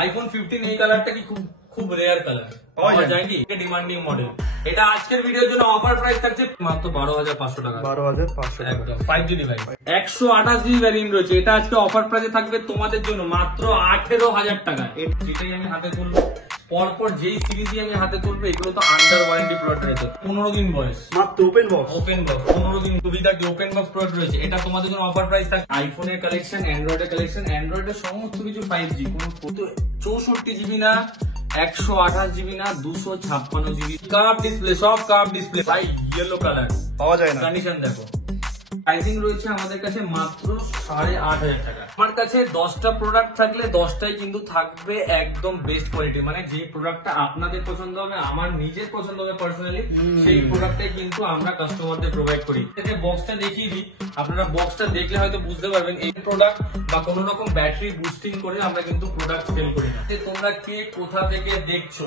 IPhone 15 এই কালারটা কি খুব খুব রেয়ার কালার পাওয়া যায় কি? Demanding model. এটা আজকের ভিডিওর জন্য অফার প্রাইস থাকছে মাত্র 12,500 টাকা। 12,500 একদম 5G ডিভাইস, 128GB ভ্যারিয়েন্ট রয়েছে। এটা আজকে অফার প্রাইসে থাকবে তোমাদের জন্য মাত্র 18,000 টাকা। যেটাই আমি হাতে তুলবো, পরপর যেই সিরিজই আমি হাতে তুলবো, এগুলো তো আন্ডার ওয়ারেন্টি প্রোডাক্ট রয়েছে। 15 দিন বয়স, মাত্র ওপেন বক্স। 15 দিন সুবিধা কি ওপেন বক্স প্রোডাক্ট রয়েছে। এটা তোমাদের জন্য অফার প্রাইস থাকে। আইফোনের কালেকশন, অ্যান্ড্রয়েডের কালেকশন, অ্যান্ড্রয়েডের সমস্ত কিছু 5G, কোনো 64GB না, 128GB না, 256GB। কার্ভ ডিসপ্লে, সব কার্ভ ডিসপ্লে ভাই, ইয়েলো কালার পাওয়া যায় না। কন্ডিশন দেখো। প্রাইসিং রয়েছে আমাদের কাছে মাত্র 8,500 টাকা। আমার কাছে 10টা প্রোডাক্ট থাকলে 10টাই কিন্তু থাকবে একদম বেস্ট কোয়ালিটি। মানে যে প্রোডাক্টটা আপনাদের পছন্দ হবে, আমার নিজের পছন্দ হবে পার্সোনালি, সেই প্রোডাক্টটাই কিন্তু আমরা কাস্টমারদের প্রোভাইড করি। এতে বক্সটা দেখিয়ে দিই, আপনারা বক্সটা দেখলে হয়তো বুঝতে পারবেন এই প্রোডাক্ট বা কোনো রকম ব্যাটারি বুস্টিং করে আমরা কিন্তু প্রোডাক্ট সেল করি না। তোমরা কে কোথা থেকে দেখছো,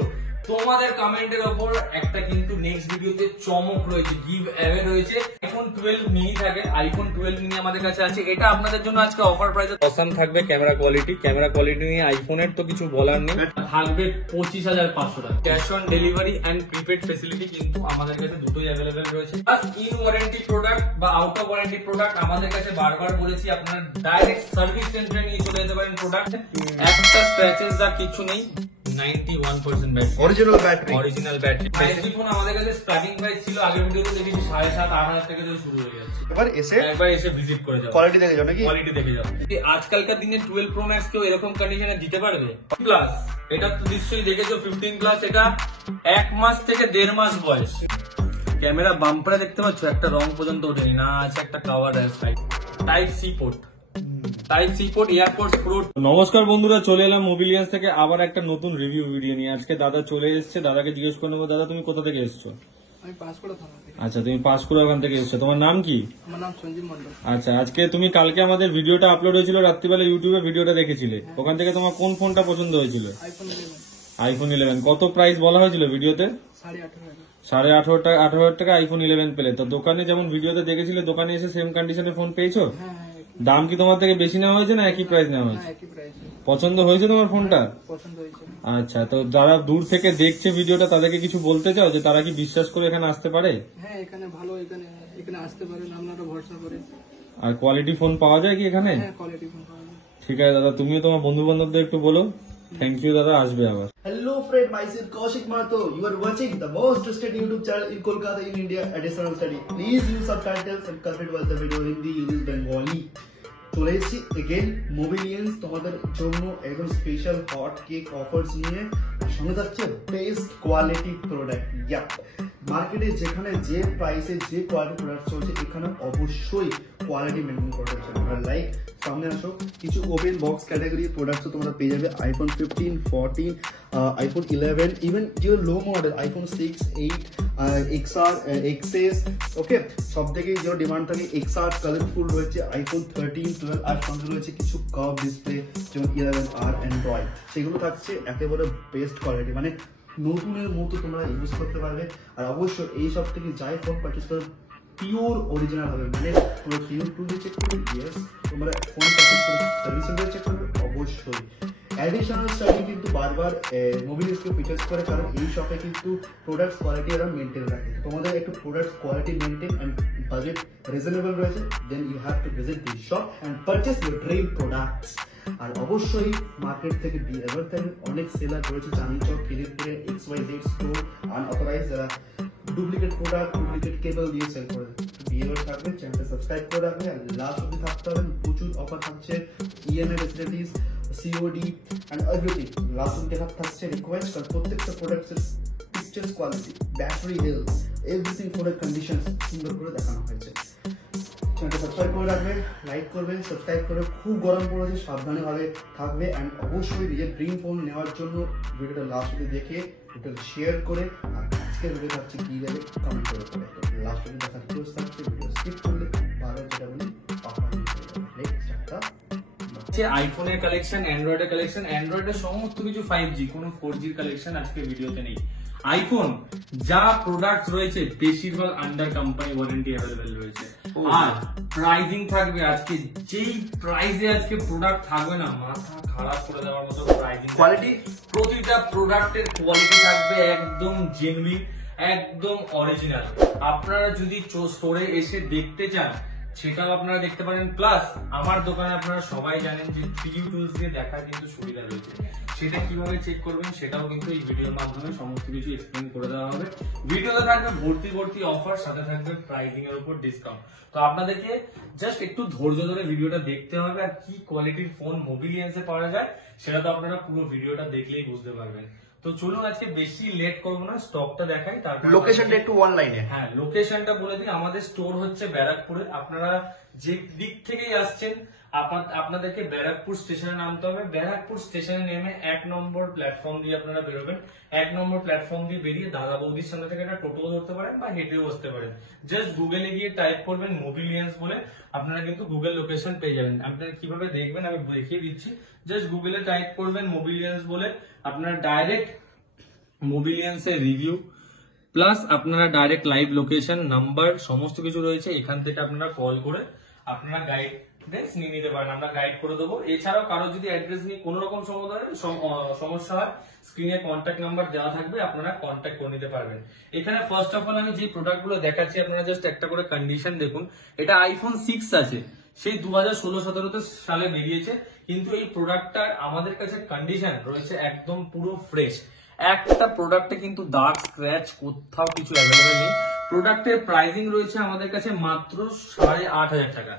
তোমাদের কমেন্টের ওপর একটা কিন্তু নেক্সট ভিডিওতে চমক রয়েছে, গিভ অ্যাওয়ে রয়েছে। আইফোন 12 মিনি থাকে, আইফোন 12 মিনি আমাদের কাছে আছে। এটা আপনাদের জন্য আজকে অফার প্রাইসে অসাম থাকবে। ক্যামেরা কোয়ালিটি নিয়ে আইফোনের তো কিছু বলার নেই। থাকবে 25,500 টাকা। Cash on delivery and prepaid facility কিন্তু আমাদের কাছে দুটোই অ্যাভেলেবেল রয়েছে। প্লাস ইন ওয়ারেন্টি প্রোডাক্ট বা আউট অফ ওয়ারেন্টি প্রোডাক্ট আমাদের কাছে বারবার বলেছি, আপনারা ডাইরেক্ট সার্ভিস সেন্টারে নিয়ে চলে যেতে পারেন প্রোডাক্ট। একটা স্ক্র্যাচেস বা কিছু নেই, 91% battery, original battery. 5G phone আমাদের কাছে স্টার্টিং প্রাইস ছিল, আগের ভিডিওতে দেখেছি 7,500-8,000 টাকা থেকে শুরু হয়ে যাচ্ছে। একবার এসে ভিজিট করে যাও, কোয়ালিটি দেখে যাও নাকি? কোয়ালিটি দেখে যাও। আজকালকার দিনে 12 Pro Max কেউ এরকম কন্ডিশনে দিতে পারবে? প্লাস এটা তো নিশ্চয়ই দেখেছো 15 প্লাস, এটা 1 মাস থেকে 1.5 মাস বয়স। ক্যামেরা বাম্পারে দেখতে পাচ্ছ, একটা রং পর্যন্ত ওঠেনি না, আছে একটা cover side. Type C port, AirPods Pro. নমস্কার বন্ধুরা, চলে এলাম মোবিলিয়ান্স থেকে আবার একটা নতুন রিভিউ ভিডিও নিয়ে। আজকে দাদা চলে এসেছে, দাদাকে জিজ্ঞেস করে নেবো, দাদা তুমি কোথা থেকে এসছো? আমি পাঁশকুড়া থানা থেকে। আচ্ছা, তুমি পাঁশকুড়া ওখান থেকে এসছো। তোমার নাম কি? আমার নাম সঞ্জীব মন্ডল। আচ্ছা, আজকে তুমি কালকে আমাদের ভিডিওটা আপলোড হয়েছিল রাত্রিবেলা, ইউটিউবে ভিডিওটা দেখেছিলে। ওখান থেকে তোমার কোন ফোনটা পছন্দ হয়েছিল? আইফোন 11। আইফোন 11। কত প্রাইস বলা হয়েছিল ভিডিওতে? 18,500 টাকা। 18,000 টাকা আইফোন 11 পেলে। তো দোকানে যেমন ভিডিওতে দেখেছিলে, দোকানে এসে সেম কন্ডিশনে ফোন পেয়েছো? হ্যাঁ। দাম কি তোমার থেকে বেশি নেওয়া হয়েছে না একই প্রাইস নেওয়া হয়েছে? একই প্রাইস। পছন্দ হয়েছে তোমার ফোনটা? পছন্দ হয়েছে। আচ্ছা, তো যারা দূর থেকে দেখছে ভিডিওটা, তাদেরকে কিছু বলতে চাও যে তারা কি বিশ্বাস করে এখানে আসতে পারে? হ্যাঁ, এখানে ভালো, এখানে আসতে পারেন, আপনারা ভরসা করে। আর কোয়ালিটি ফোন পাওয়া যায় কি এখানে? হ্যাঁ, কোয়ালিটি ফোন পাওয়া যায়। ঠিক আছে দাদা, তুমিও তোমার বন্ধু বান্ধবদের একটু বলো। থ্যাংক ইউ দাদা, আসবে আবার। Hello friend, myself Kaushik Mahato. You are watching the most trusted YouTube channel in Kolkata in India, Additional Study. Please use subtitles and convert watch the video in Hindi, use Bengali. চলে এসেছি again মোবিলিয়ান্স তোমাদের জন্য একদম special hot cake offers নিয়ে। সঙ্গে থাকছে best quality product. মার্কেটে যেখানে যে প্রাইসে যে কোয়ালিটি প্রোডাক্ট চলছে, এখানে অবশ্যই কোয়ালিটি মেনটেন করতে চাই। আর লাইক সামনে আসো, কিছু ওপেন বক্স ক্যাটাগরি প্রোডাক্টও তোমরা পেয়ে যাবে। আইফোন 15, 14, আইফোন 11, ইভেন যে লো মডেল আইফোন 6, 8, XR, XS, ওকে। সব থেকে যে ডিমান্ড থাকে XR কালারফুল রয়েছে, আইফোন 13, 12, আর সঙ্গে রয়েছে কিছু কার্ভ ডিসপ্লে যেমন 11R অ্যান্ড্রয়েড। সেগুলো থাকছে একেবারে বেস্ট কোয়ালিটি, মানে নতুনের মতো তোমরা ইউজ করতে পারবে। আর অবশ্যই এই সব থেকে যাই ফোন পারচেস করবে পিওর অরিজিনাল হবে, মানে তোমরা ফিউজ টুল দিয়ে চেক করবে, ইয়েস তোমরা ফোন পারচেস করবে সার্ভিস সেন্টারে চেক করবে অবশ্যই। অ্যাডিশনাল স্টাডি কিন্তু বারবার মোবিলিয়ান্সকে ফিচার্স করে, কারণ এই শপে কিন্তু প্রোডাক্টস কোয়ালিটি এরা মেনটেন রাখে। তোমাদের একটু products quality maintain and budget reasonable রয়েছে, then you have to visit this shop and purchase your dream products. আর অবশ্যই মার্কেট থেকে বিহেভিয়ার থেকে অনেক সেলার রয়েছে, চাঁদনি চক, খিদিরপুরে, XYZ স্টোর আনঅথরাইজড, যারা ডুপ্লিকেট প্রোডাক্ট, ডুপ্লিকেট কেবল দিয়ে সেল করে। বিহেভিয়ার থাকবে, চ্যানেলটা সাবস্ক্রাইব করে রাখবে। আর লাস্ট অবধি থাকতে হবে, প্রচুর অফার থাকছে, EMI facilities, COD and everything. Last অবধি দেখার থাকছে রিকোয়েস্ট, কারণ প্রত্যেকটা প্রোডাক্টের pictures quality, battery health, everything product condition সুন্দর করে দেখানো হয়েছে। চ্যানেলটা সাবস্ক্রাইব করে রাখবে, লাইক করবে, সাবস্ক্রাইব করবে। খুব গরম পড়েছে, সাবধানে ভাবে থাকবে। অ্যান্ড অবশ্যই নিজের ড্রিম ফোন নেওয়ার জন্য ভিডিওটা লাস্ট অবধি দেখে ভিডিওটা শেয়ার করে, আর আজকের ভিডিও থাকছে কি যাবে কমেন্ট করে পড়ে। লাস্ট অবধি দেখার রিকোয়েস্ট থাকছে, ভিডিও স্কিপ করলে বারবার যেটা বলি অফার নেক্সট একটা আইফোনের কালেকশন, অ্যান্ড্রয়েডের কালেকশন, অ্যান্ড্রয়েডের সমস্ত কিছু 5G, কোনো 4G কালেকশন আজকে ভিডিওতে নেই। আইফোন যা প্রোডাক্ট রয়েছে বেশিরভাগ আন্ডার কোম্পানি ওয়ারেন্টি অ্যাভেলেবেল রয়েছে। আর প্রাইজিং থাকবে আজকে যেই প্রাইসে আজকে প্রোডাক্ট থাকবে না মাথা খারাপ করে দেওয়ার মতো প্রাইজিং। কোয়ালিটি, প্রতিটা প্রোডাক্টের কোয়ালিটি থাকবে একদম জেনুইন, একদম অরিজিনাল। আপনারা যদি স্টোরে এসে দেখতে চান সেটাও আপনারা দেখতে পারেন। প্লাস আমার দোকানে আপনারা সবাই জানেন যে 3D টুলস দিয়ে দেখার কিন্তু সুবিধা রয়েছে। সেটা কিভাবে চেক করবেন সেটাও কিন্তু এই ভিডিওর মাধ্যমে সমস্ত কিছু এক্সপ্লেন করে দেওয়া হবে। ভিডিওতে থাকবে ভর্তি ভর্তি অফার, সাথে থাকবে প্রাইসিং এর উপর ডিসকাউন্ট। তো আপনাদেরকে জাস্ট একটু ধৈর্য ধরে ভিডিওটা দেখতে হবে। আর কি কোয়ালিটির ফোন মোবিলিয়ান্সে পাওয়া যায় সেটা তো আপনারা পুরো ভিডিওটা দেখলেই বুঝতে পারবেন। তো চলুন আজকে বেশি লেট করবো না, স্টকটা দেখাই। তারপর লোকেশনটা একটু অনলাইনে। হ্যাঁ, লোকেশনটা বলে দিই। আমাদের স্টোর হচ্ছে ব্যারাকপুরে। আপনারা যে দিক থেকেই আসছেন আপনাদেরকে ব্যারাকপুর স্টেশনে নামতে হবে। ব্যারাকপুর স্টেশনে নেমে 1 নম্বর প্ল্যাটফর্ম দিয়ে আপনারা বেরোবেন। 1 নম্বর প্ল্যাটফর্ম দিয়ে বেরিয়ে দাদা বৌদির সামনে থেকে একটা টোটো ধরতে পারেন বা হেঁটেও বসতে পারেন। জাস্ট গুগলে গিয়ে টাইপ করবেন মোবিলিয়ান্স বলে, আপনারা কিন্তু গুগল লোকেশন পেয়ে যাবেন। আপনারা কিভাবে দেখবেন আমি দেখিয়ে দিচ্ছি। জাস্ট গুগলে টাইপ করবেন মোবিলিয়ান্স বলে, আপনারা ডাইরেক্ট মোবিলিয়ান্স এর রিভিউ প্লাস আপনারা ডাইরেক্ট লাইভ লোকেশন নাম্বার সমস্ত কিছু রয়েছে। এখান থেকে আপনারা কল করে আপনারা গাইডেন্স নিয়ে নিতে পারেন, আমরা গাইড করে দেবো। এছাড়াও কারো যদি অ্যাড্রেস নিয়ে কোনো রকম সমস্যা হয় স্ক্রিনে কন্ট্যাক্ট নাম্বার দেওয়া থাকবে, আপনারা কন্ট্যাক্ট করে নিতে পারবেন। এখানে ফার্স্ট অফ অল আমি যে প্রোডাক্ট গুলো দেখাচ্ছি আপনারা জাস্ট একটা করে কন্ডিশন দেখুন। এটা আইফোন 6 আছে, সেই 2016-17 সালে বেরিয়েছে, কিন্তু এই প্রোডাক্টটার আমাদের কাছে কন্ডিশন রয়েছে একদম পুরো ফ্রেশ। একটা প্রোডাক্টে কিন্তু দাগ স্ক্র্যাচ কোথাও কিছু অ্যাভেলেবেল নেই। প্রোডাক্টের প্রাইসিং রয়েছে আমাদের কাছে মাত্র 8,500 টাকা।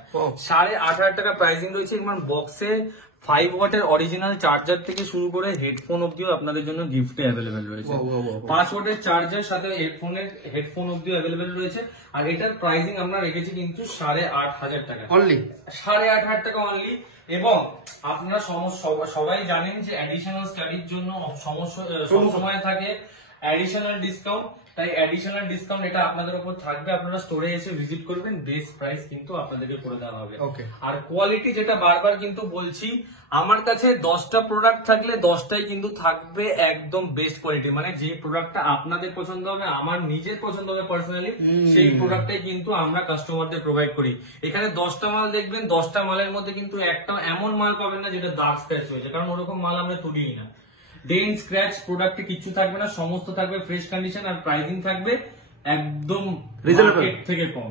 8,500 টাকা প্রাইসিং রয়েছে। এবং বক্সে 5 ওয়াটের অরিজিনাল চার্জার থেকে শুরু করে হেডফোন অব্দিও আপনাদের জন্য গিফটে অ্যাভেলেবেল রয়েছে। 5 ওয়াটের চার্জার সাথে হেডফোন অব্দিও অ্যাভেলেবেল রয়েছে। আর এটার প্রাইসিং আমরা রেখেছি কিন্তু 8,500 টাকা অনলি, 8,500 টাকা অনলি। এবং আপনারা সবাই জানেন যে অ্যাডিশনাল স্টাডির জন্য সময় থাকে অ্যাডিশনাল ডিসকাউন্ট। তাই অ্যাডিশনাল ডিসকাউন্ট এটা আপনাদের উপর থাকবে। আপনারা স্টোরে এসে ভিজিট করবেন, বেস্ট প্রাইস কিন্তু আপনাদেরকে করে দেওয়া হবে। আর কোয়ালিটি যেটা বারবার কিন্তু বলছি, আমার কাছে 10টা প্রোডাক্ট থাকলে 10টাই কিন্তু থাকবে একদম বেস্ট কোয়ালিটি। মানে যে প্রোডাক্টটা আপনাদের পছন্দ হবে, আমার নিজের পছন্দ হবে পার্সোনালি, সেই প্রোডাক্টটাই কিন্তু আমরা কাস্টমারদের প্রোভাইড করি। এখানে 10টা মাল দেখবেন, 10টা মালের মধ্যে কিন্তু একটা এমন মাল পাবেন না যেটা দাগ স্ক্র্যাচ হয়েছে, কারণ ওরকম মাল আমরা তুলিই না। ডেন্ট স্ক্র্যাচ প্রোডাক্টে কিছু থাকবে না, সমস্ত থাকবে ফ্রেশ কন্ডিশন। আর প্রাইসিং থাকবে একদম মার্কেট থেকে কম।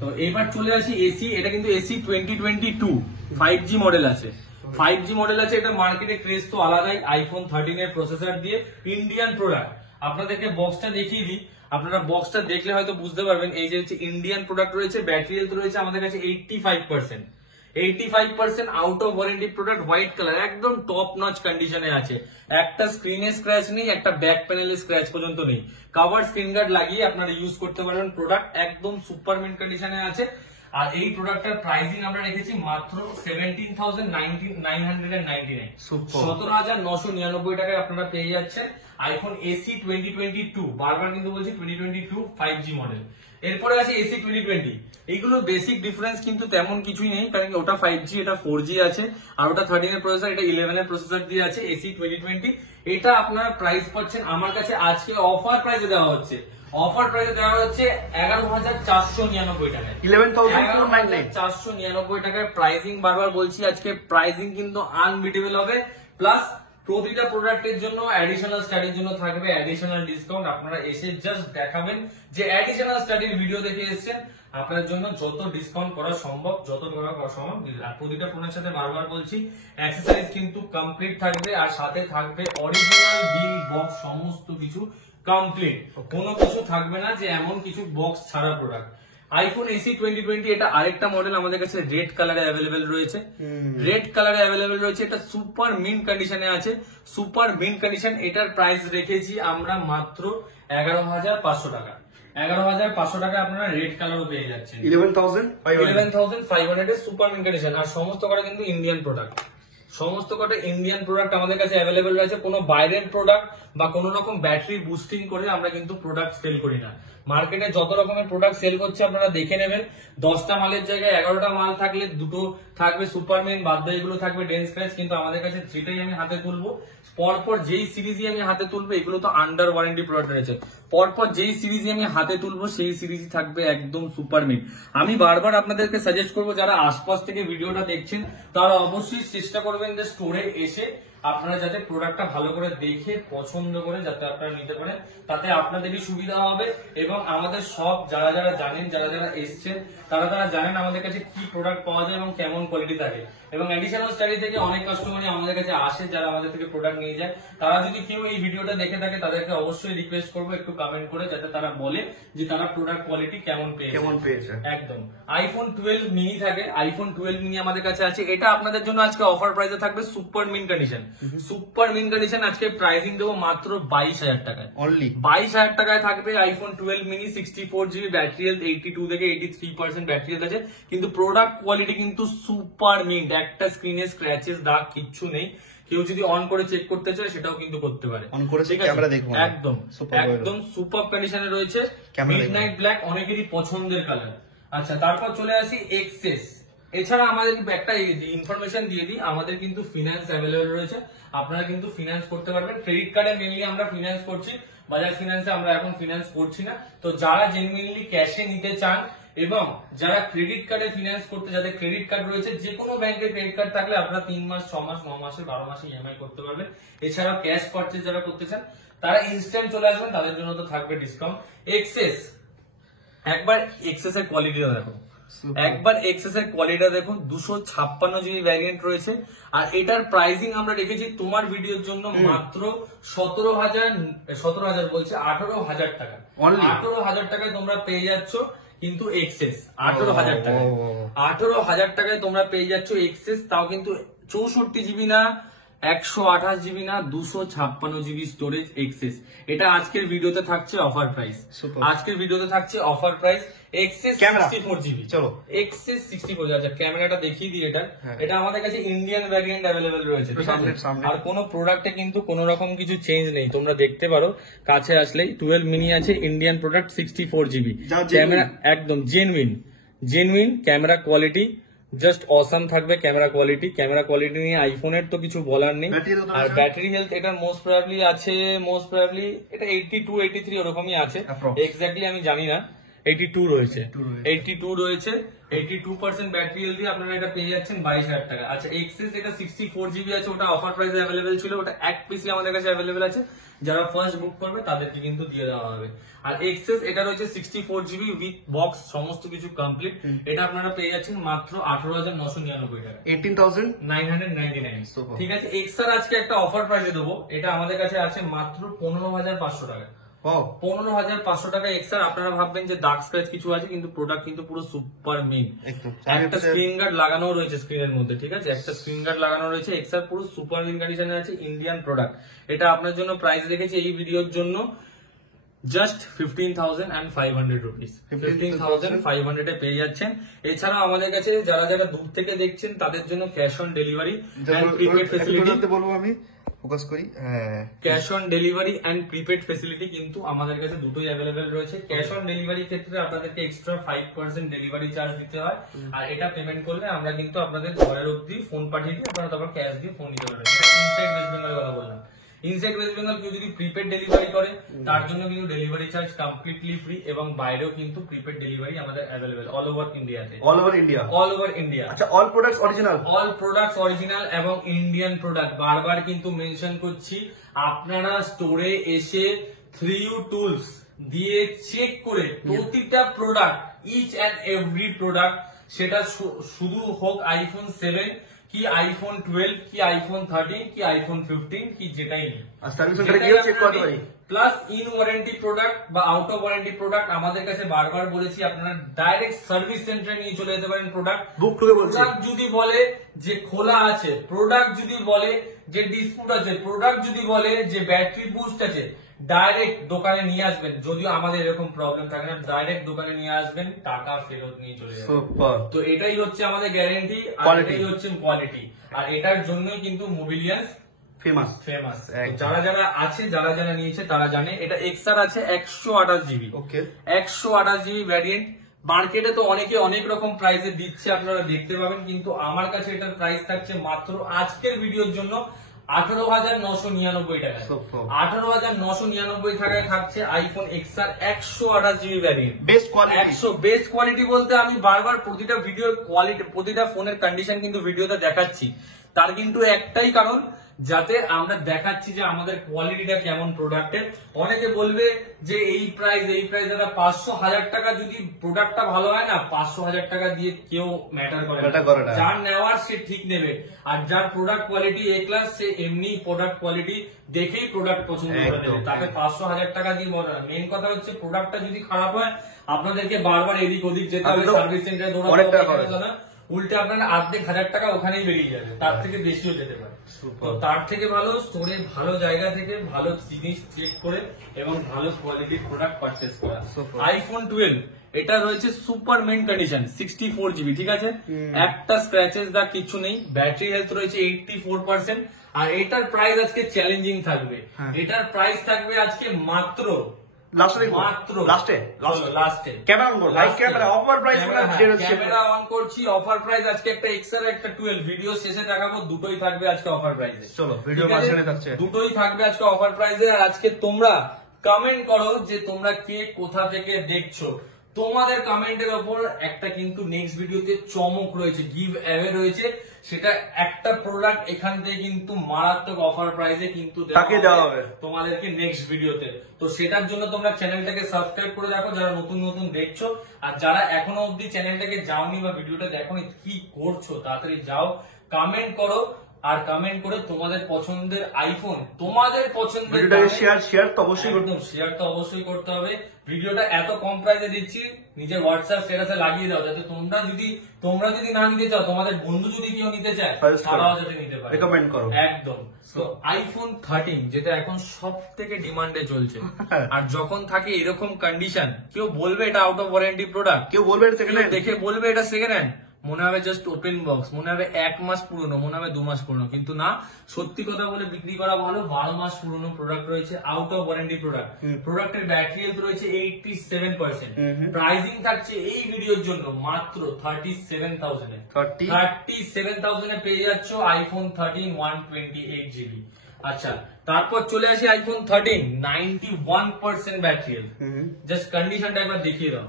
তো এবার চলে আসি এসি। এটা কিন্তু এসি 2022 5G মডেল আছে। 5G মডেল আছে, এটা মার্কেটে ক্রেজ তো আলাদাই। আইফোন 13 এর প্রসেসর দিয়ে ইন্ডিয়ান প্রোডাক্ট। আপনাদেরকে বক্সটা দেখিয়ে দিই, আপনারা বক্সটা দেখলে হয়তো বুঝতে পারবেন। এই যে হচ্ছে ইন্ডিয়ান প্রোডাক্ট রয়েছে, ব্যাটারি হেলথ রয়েছে আমাদের কাছে 85% out of warranty product, white colour, একদম টপ নচ কন্ডিশনে আছে। একটা স্ক্রিনে স্ক্র্যাচ নেই, একটা ব্যাক প্যানেলে স্ক্র্যাচ পর্যন্ত নেই। কভার স্ক্রিন গার্ড লাগিয়ে আপনারা ইউজ করতে পারবেন। প্রোডাক্ট একদম সুপার মিন্ট কন্ডিশনে আছে। আর এই প্রোডাক্টটার প্রাইসিং আমরা রেখেছি মাত্র 17,999, 17,999 টাকায় আপনারা পেয়ে যাচ্ছেন আইফোন এসি 2022। বারবার কিন্তু বলছি 2022 5G মডেল। এরপরে আছে এসি 2020। এইগুলো বেসিক ডিফারেন্স কিন্তু তেমন কিছুই নেই, কারণ ওটা 5G, এটা 4G আছে। আর ওটা 13 এর প্রসেসর, এটা 11 এর প্রসেসর দিয়ে আছে। এসি 2020 এটা আপনারা প্রাইস পাচ্ছেন আমার কাছে আজকে অফার প্রাইসে দেওয়া হচ্ছে। অফার প্রাইসে দেওয়া হচ্ছে 11,499 টাকায়, 11,499 টাকায় প্রাইসিং। বারবার বলছি আজকে প্রাইসিং কিন্তু আনবিটেবল হবে। প্লাস প্রতিটা প্রোডাক্টের জন্য অ্যাডিশনাল স্টাডির জন্য থাকবে অ্যাডিশনাল ডিসকাউন্ট। আপনারা এসে জাস্ট দেখাবেন যে অ্যাডিশনাল স্টাডির ভিডিও দেখে এসেছেন, আপনার জন্য যত ডিসকাউন্ট করা সম্ভব, যত করা সম্ভব। আর প্রতিটা ফোনের সাথে বারবার বলছি অ্যাক্সেসরিজ কিন্তু কমপ্লিট থাকবে। আর সাথে থাকবে অরিজিনাল বিল বক্স, সমস্ত কিছু কমপ্লিট। কোনো কিছু থাকবে না যে এমন কিছু বক্স ছাড়া প্রোডাক্ট। আইফোন এসি 2020 এটা আরেকটা মডেল আমাদের কাছে রেড কালারে অ্যাভেলেবেল রয়েছে। রেড কালারে অ্যাভেলেবেল রয়েছে, এটা সুপার মিন্ট কন্ডিশনে আছে। Super mint condition. এটার প্রাইস রেখেছি আমরা মাত্র 11,500 টাকা। 11,500 টাকা আপনারা রেড কালারও পেয়ে যাচ্ছেন। 11,500 এর সুপার মিন্ট কন্ডিশন। আর সমস্ত করা কিন্তু ইন্ডিয়ান প্রোডাক্ট। সমস্ত কটা ইন্ডিয়ান প্রোডাক্ট আমাদের কাছে অ্যাভেলেবেল রয়েছে। কোনো বাইরের প্রোডাক্ট বা কোনো রকম ব্যাটারি বুস্টিং করে আমরা কিন্তু প্রোডাক্ট সেল করি না। মার্কেটে যত রকমের প্রোডাক্ট সেল করছে আপনারা দেখে নেবেন, 10টা মালের জায়গায় 11টা মাল থাকলে 2টো থাকবে সুপারম্যান, বাদ বাকিগুলো থাকবে ডেন্স স্ক্র্যাচ, কিন্তু আমাদের কাছে 3টাই আমি হাতে তুলবো। পরপর যেই সিরিজই আমি হাতে তুলবো, এগুলো তো আন্ডার ওয়ারেন্টি প্রোডাক্ট রয়েছে, পরপর যেই সিরিজই আমি হাতে তুলবো সেই সিরিজই থাকবে একদম সুপারমিট। আমি বারবার আপনাদেরকে সাজেস্ট করবো, যারা আশপাশ থেকে ভিডিওটা দেখছেন তারা অবশ্যই চেষ্টা করবেন যে স্টোরে এসে আপনারা যাতে প্রোডাক্টটা ভালো করে দেখে পছন্দ করে যাতে আপনারা নিতে পারেন, তাতে আপনাদেরই সুবিধা হবে। এবং আমাদের সব যারা যারা জানেন, যারা যারা এসছেন তারা জানেন আমাদের কাছে কি প্রোডাক্ট পাওয়া যায় এবং কেমন কোয়ালিটি থাকে। এবং অ্যাডিশনাল স্টাডি থেকে অনেক কাস্টমারই আমাদের কাছে আসে যারা আমাদের থেকে প্রোডাক্ট নিয়ে যায়। তারা যদি কেউ এই ভিডিওটা দেখে থাকে তাদেরকে অবশ্যই রিকোয়েস্ট করবো একটু কমেন্ট করে, যাতে তারা বলে যে তারা প্রোডাক্ট কোয়ালিটি কেমন পেয়েছে। একদম আইফোন 12 মিনি থাকে, আইফোন 12 মিনি আমাদের কাছে আছে। এটা আপনাদের জন্য আজকে অফার প্রাইসে থাকবে super mint condition. Super mint condition আজকে প্রাইসিং দেবো মাত্র 22,000 টাকায়। অনলি 22,000 টাকায় থাকবে iPhone 12 mini, 64 GB battery health, 82 থেকে 83% ব্যাটারি হেলথ আছে। কিন্তু প্রোডাক্ট কোয়ালিটি কিন্তু সুপার মিন্ট, একটা স্ক্রিনে স্ক্র্যাচেস দাগ কিচ্ছু নেই। কেউ যদি অন করে চেক করতে চায় সেটাও কিন্তু করতে পারে। অন করে ক্যামেরা দেখুন, একদম একদম সুপার কন্ডিশনে রয়েছে। মিডনাইট ব্ল্যাক অনেকেরই পছন্দের কালার। আচ্ছা, তারপর চলে আসি এক্সেস। এছাড়া আমাদের একটা ইনফরমেশন দিয়ে দিই, আমাদের কিন্তু ফিনান্স অ্যাভেলেবল রয়েছে, আপনারা কিন্তু ফিনান্স করতে পারবেন। ক্রেডিট কার্ডে মেনলি আমরা ফিনান্স করছি, বাজাজ ফিনান্সে আমরা এখন ফিনান্স করছি না। তো যারা জেনুইনলি ক্যাশে নিতে চান এবং যারা ক্রেডিট কার্ডে ফিনান্স করতে, যাদের ক্রেডিট কার্ড রয়েছে, যে কোনো ব্যাংকের ক্রেডিট কার্ড থাকলে আপনারা 3 মাস, 6 মাস, 9 মাসের, 12 মাসে ইএমআই করতে পারবেন। এছাড়াও ক্যাশ পারচেজ যারা করতে চান তারা ইনস্ট্যান্ট চলে আসবেন, তাদের জন্য তো থাকবে ডিসকাউন্ট। এক্সেস, একবার এক্সেস এর কোয়ালিটিটা দেখো, একবার এক্সেস এর কোয়ালিটিটা দেখুন। 256 জিবি ভ্যারিয়েন্ট রয়েছে, আর এটার প্রাইসিং আমরা রেখেছি তোমার ভিডিওর জন্য মাত্র 18,000 বলছে 18,000 টাকা। 18,000 টাকায় তোমরা পেয়ে যাচ্ছ কিন্তু এক্সেস। 18,000 টাকায়, 18,000 টাকায় তোমরা পেয়ে যাচ্ছ এক্সেস, তাও কিন্তু 64 জিবি না, 128 জিবি না, 256 জিবি স্টোরেজ এক্সেস। এটা আজকের ভিডিওতে থাকছে অফার প্রাইস। আজকের ভিডিওতে থাকছে অফার প্রাইস এক্সেস 64 জিবি। চলো এক্সেস 64। আচ্ছা, ক্যামেরাটা দেখিয়ে দিই। এটা আমাদের কাছে ইন্ডিয়ান ভ্যারিয়েন্ট অ্যাভেলেবেল রয়েছে, আর কোনো প্রোডাক্টে কিন্তু কোনো রকম কিছু চেঞ্জ নেই, তোমরা দেখতে পারো কাছে আসলেই। 12 মিনি আছে, ইন্ডিয়ান প্রোডাক্ট, 64 জিবি ক্যামেরা, একদম genuine camera quality, just awesome থাকবে ক্যামেরা কোয়ালিটি। ক্যামেরা কোয়ালিটি নিয়ে আইফোনের তো কিছু বলার নেই। আর ব্যাটারি হেলথ এটা মোস্ট প্রবাবলি এটা 82, 83 ওরকমই আছে, এক্স্যাক্টলি আমি জানি না। 82 রয়েছে, 82% ব্যাটারি হেলথ দিয়ে আপনারা এটা পেয়ে যাচ্ছেন 22,000 টাকা। আচ্ছা, এক্সেস এটা 64 জিবি আছে, ওটা অফার প্রাইসে অ্যাভেলেবেল ছিল, ওটা এক পিসি আমাদের কাছে অ্যাভেলেবেল আছে। যারা ফার্স্ট বুক করবে তাদেরকে কিন্তু দিয়ে দেওয়া হবে। আর এক্সেস এটা রয়েছে 64 জিবি উইথ বক্স, সমস্ত কিছু কমপ্লিট। এটা আপনারা পেয়ে যাচ্ছেন মাত্র 18,999 টাকা, 18,999। ঠিক আছে, এক্সআর আজকে একটা অফার প্রাইসে দেবো, এটা আমাদের কাছে আছে মাত্র 15,500 টাকা। 15,500 টাকা এক্সআর। আপনারা ভাববেন যে ডার্ক স্ক্র্যাচ কিছু আছে, কিন্তু প্রোডাক্ট কিন্তু পুরো সুপার মিন। একটা স্ক্রিন গার্ড লাগানো রয়েছে স্ক্রিনের মধ্যে, ঠিক আছে, একটা স্ক্রিন গার্ড লাগানো রয়েছে। এক্সআর পুরো সুপার মিন কন্ডিশনে আছে, ইন্ডিয়ান প্রোডাক্ট। এটা আপনার জন্য প্রাইস রেখেছি এই ভিডিওর জন্য জাস্ট 15,500 রুপিস। 15,500 এ পেয়ে যাচ্ছেন। এছাড়া আমাদের কাছে যারা যারা দূর থেকে দেখছেন তাদের জন্য cash on delivery and prepaid facility বলবো আমি, ফোকাস করি। Cash on delivery and prepaid facility কিন্তু আমাদের কাছে দুটোই অ্যাভেলেবেল রয়েছে। ক্যাশ অন ডেলিভারি ক্ষেত্রে আপনাদেরকে এক্সট্রা 5% ডেলিভারি চার্জ দিতে হয়, আর এটা পেমেন্ট করলে আমরা কিন্তু আপনাদের ঘরের অবধি ফোন পাঠিয়ে দিই, আপনারা তারপর ক্যাশ দিয়ে ফোন নিতে পারবেন। ইনসাইড ওয়েস্ট বেঙ্গলের কথা বললাম। ইনসাইড ওয়েস্ট বেঙ্গল কেউ যদি প্রিপেড ডেলিভারি করে তার জন্য কিন্তু ডেলিভারি চার্জ কমপ্লিটলি ফ্রি, এবং বাইরেও কিন্তু প্রিপেড ডেলিভারি আমাদের অ্যাভেলেবেল অল ওভার ইন্ডিয়াতে। All over India. আচ্ছা, অল প্রোডাক্টস অরিজিনাল এবং ইন্ডিয়ান প্রোডাক্ট। বারবার কিন্তু মেনশন করছি, আপনারা স্টোরে এসে 3U টুলস দিয়ে চেক করে প্রতিটা product, each and every product, সেটা শুধু হোক আইফোন 7 কি আইফোন 12 কি আইফোন 13 কি আইফোন 15 কি যেটাই নেই, প্লাস ইন ওয়ারেন্টি প্রোডাক্ট বা আউট অফ ওয়ারেন্টি প্রোডাক্ট আমাদের কাছে বারবার বলেছি আপনারা ডাইরেক্ট সার্ভিস সেন্টারে নিয়ে চলে যেতে পারেন। প্রোডাক্ট যদি বলে যে খোলা আছে, প্রোডাক্ট যদি বলে যে ডিসপুট আছে, প্রোডাক্ট যদি বলে যে ব্যাটারি বুস্ট আছে, ডাইরেক্ট দোকানে নিয়ে আসবেন। যদিও আমাদের এরকম প্রবলেম থাকে না, ডাইরেক্ট দোকানে নিয়ে আসবেন, টাকা ফেরত নিয়ে চলে যাবেন। সুপার। তো এটাই হচ্ছে আমাদের গ্যারেন্টি, আর Quality। এটাই হচ্ছে কোয়ালিটি, আর এটার জন্যই কিন্তু মোবিলিয়ান্স ফেমাস। ফেমাস। একদম। যারা যারা আছে, যারা যারা নিয়েছে তারা জানে। এটা এক্সআর আছে 128 জিবি, ওকে। 128 জিবি ভ্যারিয়েন্ট। মার্কেটে তো অনেকে অনেক রকম প্রাইসে দিচ্ছে, আপনারা দেখতে পাবেন, কিন্তু আমার কাছে এটার প্রাইস থাকছে মাত্র আজকের ভিডিওর জন্য 18,999 টাকা। Super। 18,999 টাকায় থাকছে iPhone XR 128 GB variant. Best quality. Best quality বলতে আমি বারবার প্রতিটা ভিডিওর কোয়ালিটি, প্রতিটা ফোনের কন্ডিশন কিন্তু ভিডিওতে দেখাচ্ছি। তার কিন্তু একটাই কারণ, যাতে আমরা দেখাচ্ছি যে আমাদের কোয়ালিটিটা কেমন প্রোডাক্টের। অনেকে বলবে যে এই প্রাইস দাদা 500,000 টাকা যদি প্রোডাক্টটা ভালো হয় না, 500,000 টাকা দিয়ে কেউ ম্যাটার করে না। যার নেওয়ার সে ঠিক নেবে, আর যার প্রোডাক্ট কোয়ালিটি এ ক্লাস, সে এমনি প্রোডাক্ট কোয়ালিটি দেখেই প্রোডাক্ট পছন্দ করে দেবে। তাকে 500,000 টাকা দিয়ে মেন কথা হচ্ছে প্রোডাক্টটা যদি খারাপ হয় আপনাদেরকে বারবার এদিক ওদিক যেতে হবে, সার্ভিস সেন্টারে দৌড়াতে হবে, উল্টে আপনার 1,500 টাকা ওখানেই বেরিয়ে যাবে, তার থেকে বেশিও যেতে পারে। তো তার থেকে ভালো স্টোরে ভালো জায়গা থেকে ভালো জিনিস চেক করে এবং ভালো কোয়ালিটির প্রোডাক্ট পারচেস করা। আইফোন 12 এটা রয়েছে সুপার মেন কন্ডিশন, 64 জিবি, ঠিক আছে, একটা স্ক্র্যাচেস দা কিছু নেই, ব্যাটারি হেলথ রয়েছে 84%। আর এটার প্রাইস আজকে চ্যালেঞ্জিং থাকবে, এটার প্রাইস থাকবে আজকে মাত্র ক্যামেরা অন করছি, অফার প্রাইস আজকে একটা এক্সআর একটা 12 ভিডিও শেষে দেখাবো, দুটোই থাকবে আজকে অফার প্রাইসে। চলো ভিডিও মাঝখানে থাকছে, দুটোই থাকবে আজকে অফার প্রাইসে। আর আজকে তোমরা কমেন্ট করো যে তোমরা কে কোথা থেকে দেখছো, তোমাদের কমেন্টের ওপর একটা কিন্তু নেক্সট ভিডিওতে চমক রয়েছে, গিভ অ্যাওয়ে রয়েছে। সেটা একটা প্রোডাক্ট এখান থেকে কিন্তু মারাত্মক অফার প্রাইসে কিন্তু দেওয়া হবে তোমাদেরকে নেক্সট ভিডিওতে। তো সেটার জন্য তোমরা চ্যানেলটাকে সাবস্ক্রাইব করে রাখো যারা নতুন নতুন দেখছো, আর যারা এখনো অব্দি চ্যানেলটাকে যাওনি বা ভিডিওটা দেখোনি, কি করছো, তাড়াতাড়ি যাও, কমেন্ট করো, আর কমেন্ট করে তোমাদের পছন্দের আইফোন, তোমাদের পছন্দের শেয়ার তো অবশ্যই শেয়ার তো অবশ্যই করতে হবে। ভিডিওটা এত কম প্রাইসে দিচ্ছি, নিজের হোয়াটসঅ্যাপ স্ট্যাটাসে লাগিয়ে দাও, যাতে তোমরা যদি না নিতে চাও, তোমাদের বন্ধু যদি কেউ নিতে চায়, তারাও যাতে নিতে পারে, রেকমেন্ড করো একদম। তো আইফোন 13 যেটা এখন সব থেকে ডিমান্ডে চলছে, আর যখন থাকে এরকম কন্ডিশন, কেউ বলবে এটা আউট অফ ওয়ারেন্টি প্রোডাক্ট, কেউ বলবে দেখে বলবে এটা সেকেন্ড হ্যান্ড, মনে হবে জাস্ট ওপেন বক্স, মনে হবে 1 মাস পুরনো, মনে হবে 2 মাস পুরনো, কিন্তু না, সত্যি কথা বলে বিক্রি করা ভালো। 12 মাস পুরনো প্রোডাক্ট রয়েছে, আউট অফ ওয়ারেন্টি প্রোডাক্ট। প্রোডাক্টের ব্যাটারি হেলথ রয়েছে 87%। প্রাইসিং থাকছে এই ভিডিওর জন্য মাত্র 37,000 এ। 37,000 এ পেয়ে যাচ্ছ আইফোন 13 128 জিবি। আচ্ছা, তারপর চলে আসি আইফোন 13 91% ব্যাটারি হেলথ। জাস্ট কন্ডিশনটা একবার দেখিয়ে দাও,